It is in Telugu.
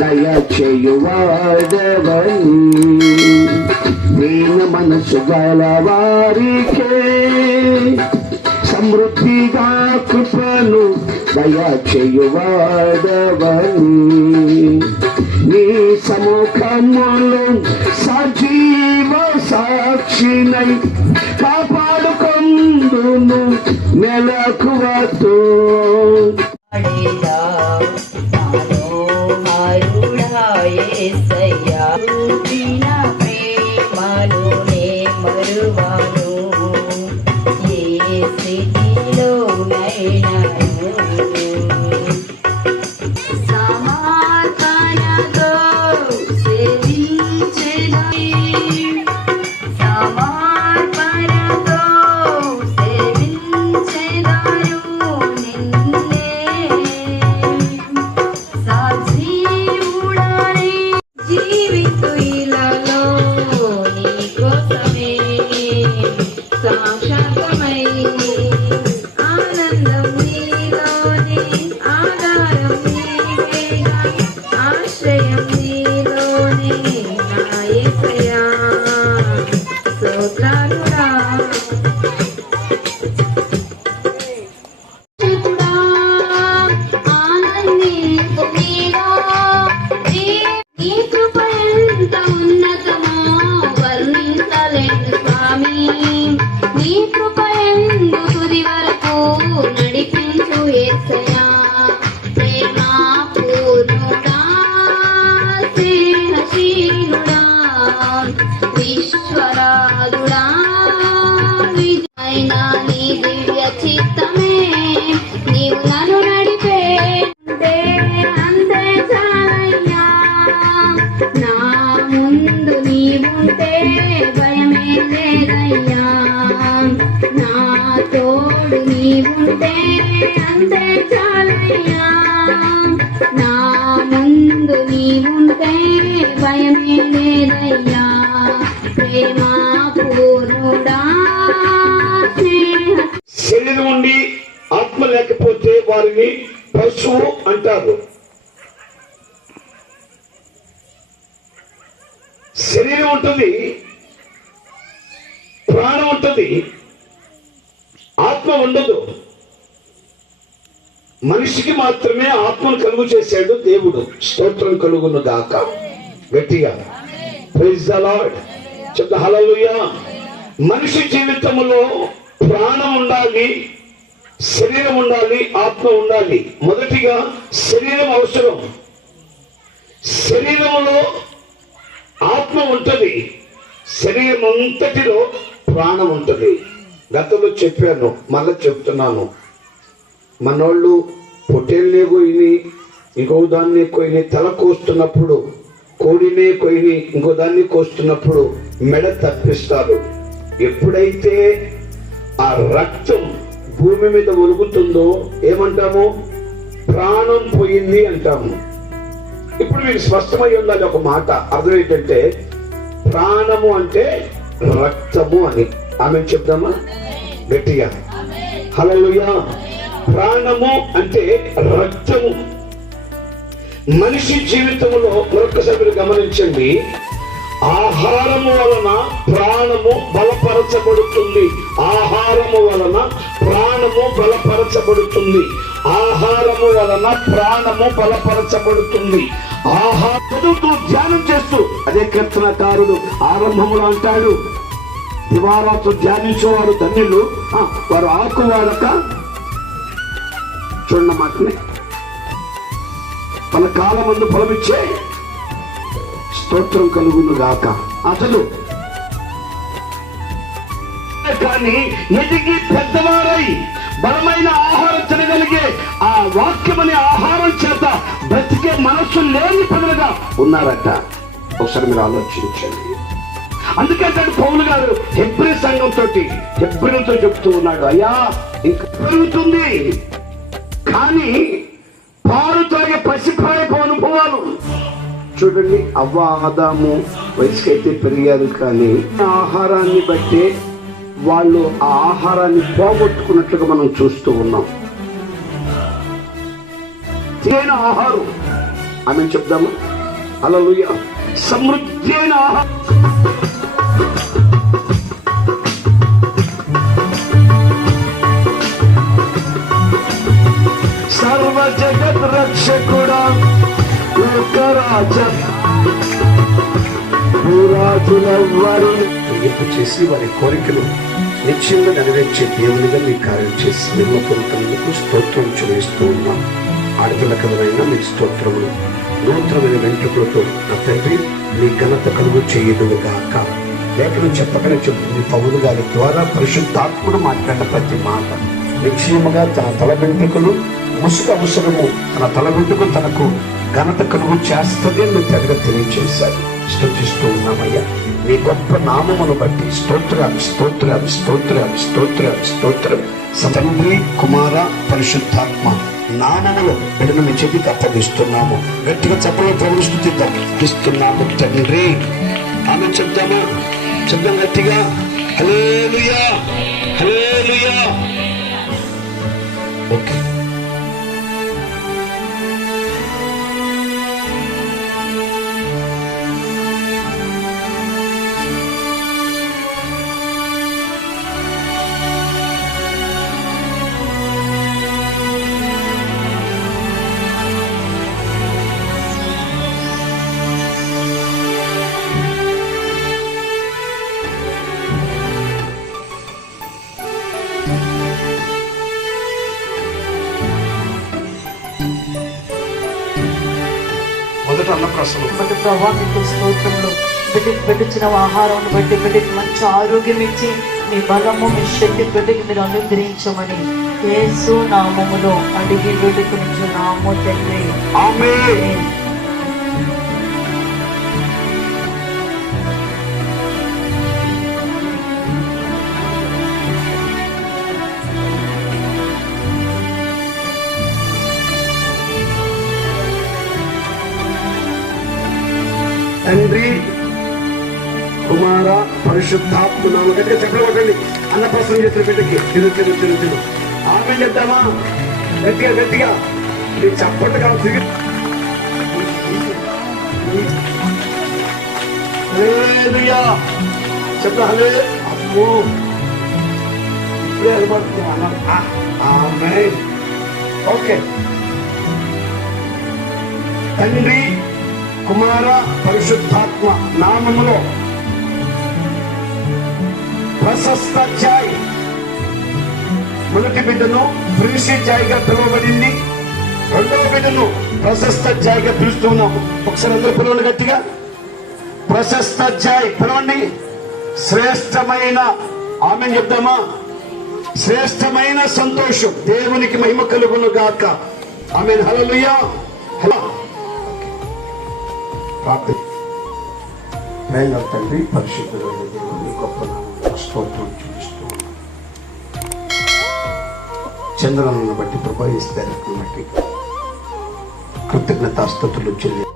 దయచేయువాడవని దీన మనసు గల వారికే సమృద్ధిగా కృపను దయచేయువాడవని నీ సముఖములో సజీవ సాక్షినై కాపాడుకొందును మెలకువతో మరువాను ఏ స్థితిలో నైనా నీవుంటే అంతే చాలయ్యా, నా ముందు నీవుంటే భయమే లేదయ్యా. ప్రేమ పూర్ణుడా శరీరం ఉండి ఆత్మ లేకపోతే వారిని పశువు అంటారు. శరీరం ఉంటుంది, ప్రాణం ఉంటుంది, ఆత్మ ఉండదు. మనిషికి మాత్రమే ఆత్మను కలుగు చేశాడు దేవుడు. స్తోత్రం కలుగును గాక. గట్టిగా ప్రైజ్ ది లార్డ్ చెప్తా హల్లెలూయా. మనిషి జీవితంలో ప్రాణం ఉండాలి, శరీరం ఉండాలి, ఆత్మ ఉండాలి. మొదటిగా శరీరం అవసరం. శరీరంలో ఆత్మ ఉంటుంది, శరీరం అంతటిలో ప్రాణం ఉంటుంది. గతంలో చెప్పాను, మళ్ళీ చెప్తున్నాను. మనోళ్ళు పొట్టేళ్ళనే కొయ్యి ఇంకో దాన్ని కొయ్యి తల కోస్తున్నప్పుడు, కోడినే కొయ్యి ఇంకో దాన్ని కోస్తున్నప్పుడు మెడ తప్పిస్తారు. ఎప్పుడైతే ఆ రక్తం భూమి మీద ఒలుగుతుందో ఏమంటాము? ప్రాణం పోయింది అంటాము. ఇప్పుడు మీకు స్పష్టమై ఉండాలి ఒక మాట. అర్థం ఏంటంటే ప్రాణము అంటే రక్తము అని. ఆమె చెప్దామా గట్టిగా? హల్లెలూయా. ప్రాణము అంటే రక్తము. మనిషి జీవితంలో మరొకసారి గమనించండి, ఆహారము వలన ప్రాణము బలపరచబడుతుంది. ఆహారము వలన ప్రాణము బలపరచబడుతుంది. ఆహారము వలన ప్రాణము బలపరచబడుతుంది. ఆహారం ధ్యానం చేస్తూ, అదే కీర్తనకారుడు ఆరంభంలో అంటాడు, దివారాత్రులు ధ్యానించేవారు ధన్యులు, వారు ఆకు వాడక చూడన్న మాటనే మన కాలం ముందు ఫలమిచ్చే స్తోత్రం కలుగును గాక. అసలు కానీ ఎదిగి పెద్దవారై బలమైన ఆహారం తినగలిగే ఆ వాక్యమనే ఆహారం చేత బ్రతికే మనస్సు లేని ప్రజలుగా ఉన్నారట. ఒకసారి మీరు ఆలోచించండి. అందుకే పౌలు గారు హెబ్రీ సంఘంతో హెబ్రీలతో చెప్తూ ఉన్నాడు, అయ్యా ఇంకా పెరుగుతుంది కానీ పాలు తాగే పసిప్రాయపు అనుభవాలు. చూడండి, అవ్వ ఆదాము వయసుకైతే పెరిగారు కానీ ఆహారాన్ని బట్టే వాళ్ళు ఆ ఆహారాన్ని పోగొట్టుకున్నట్లుగా మనం చూస్తూ ఉన్నాం. ఆహారం ఆమె చెప్దామా? హల్లెలూయా. సమృద్ధి అయిన సర్వ జగత్ రక్షకుడా, లోకరాజ భూరాజుల వారి చేసి వారి కోరికలు నిశ్చయంగా నెరవేర్చే దేవునిగా మీ కార్యం చేసి నిర్మపరుతున్నందుకు స్తోత్రం చెల్లిస్తూ ఉన్నాం. ఆడపిల్ల కథలైనా మీకు స్తోత్రములు. నూతనమైన వెంట్రుకలతో నా తండ్రి మీ ఘనత కలుగు చేయదుగాక. లేఖనం చెప్పకనే చెబుతుంది, పౌలు గారి ద్వారా పరిశుద్ధాత్ముడు మాట్లాడిన ప్రతి మాట నిశ్చయముగా తన తల వెంట్రుకలు ముసుగు అవసరము, తన తల వెంట్రుకు తనకు ఘనత కలుగు చేస్తుంది అని తెగ తెలియచేశారు. స్తుతిస్తూ ఉన్నామయ్యా. మీ గొప్ప నామమును బట్టి స్తోత్రాలు స్తోత్రాలు స్తోత్రాలు స్తోత్రాలు స్తోత్రం. తండ్రి, కుమార, పరిశుద్ధాత్మ నామములో బిడ్డను మీ చేతికి అప్పగిస్తున్నాము. గట్టిగా చెప్పలో ప్రవేశిద్దాం. ఇస్తున్నాము తండ్రి. ఆమె చెప్తామా? చెప్తాం గట్టిగా. హల్లెలూయా, హల్లెలూయా. ఓకే. మొదట అన్నప్రాసనం. ప్రభావ మీకు స్తోత్రములు. బిడ్డకి పెట్టించిన ఆహారం బట్టి బిడ్డకి మంచి ఆరోగ్యం ఇచ్చి మీ బలము మీ శక్తి బిడ్డకి మీరు అనుగ్రహించమని యేసు నామములో అడిగి బిడ్డకు నామము తండ్రి. ఆమేన్. తండ్రి, కుమార, పరిశుద్ధాత్మ నామమున గట్టిగా చెప్పబడండి. అన్నప్రాసనం చేసిన బిడ్డకి తిరు. ఆమె చెప్తామా? గట్టిగా గట్టిగా మీరు చప్పట్లు కాదు. హల్లెలూయా చెప్తా. హల్లే అమ్మో ఇప్పుడే అలవాటు. ఆమేన్. ఓకే. తండ్రి, కుమార, పరిశుద్ధాత్మ నామములో ప్రశస్త జాయ్ మొదటి బిడ్డను ప్రిన్సీ జాయ్గా పిలువబడింది. రెండవ బిడ్డను ప్రశస్త జాయ్గా పిలుస్తున్నాము. ఒకసారి అందరూ పిలవండి గట్టిగా. ప్రశస్త జాయ్ పిలవండి. శ్రేష్టమైన, ఆమె చెప్దామా? శ్రేష్టమైన సంతోషం. దేవునికి మహిమ కలుగును గాక. ఆమేన్. హల్లెలూయా. తండ్రి, పరిశుద్ధుడైన దేవుని గొప్ప నామమున స్తోత్రం చూపిస్తూ చంద్రులను బట్టి ప్రభావిస్తారు బట్టి కృతజ్ఞతాస్తుతులు చెల్లి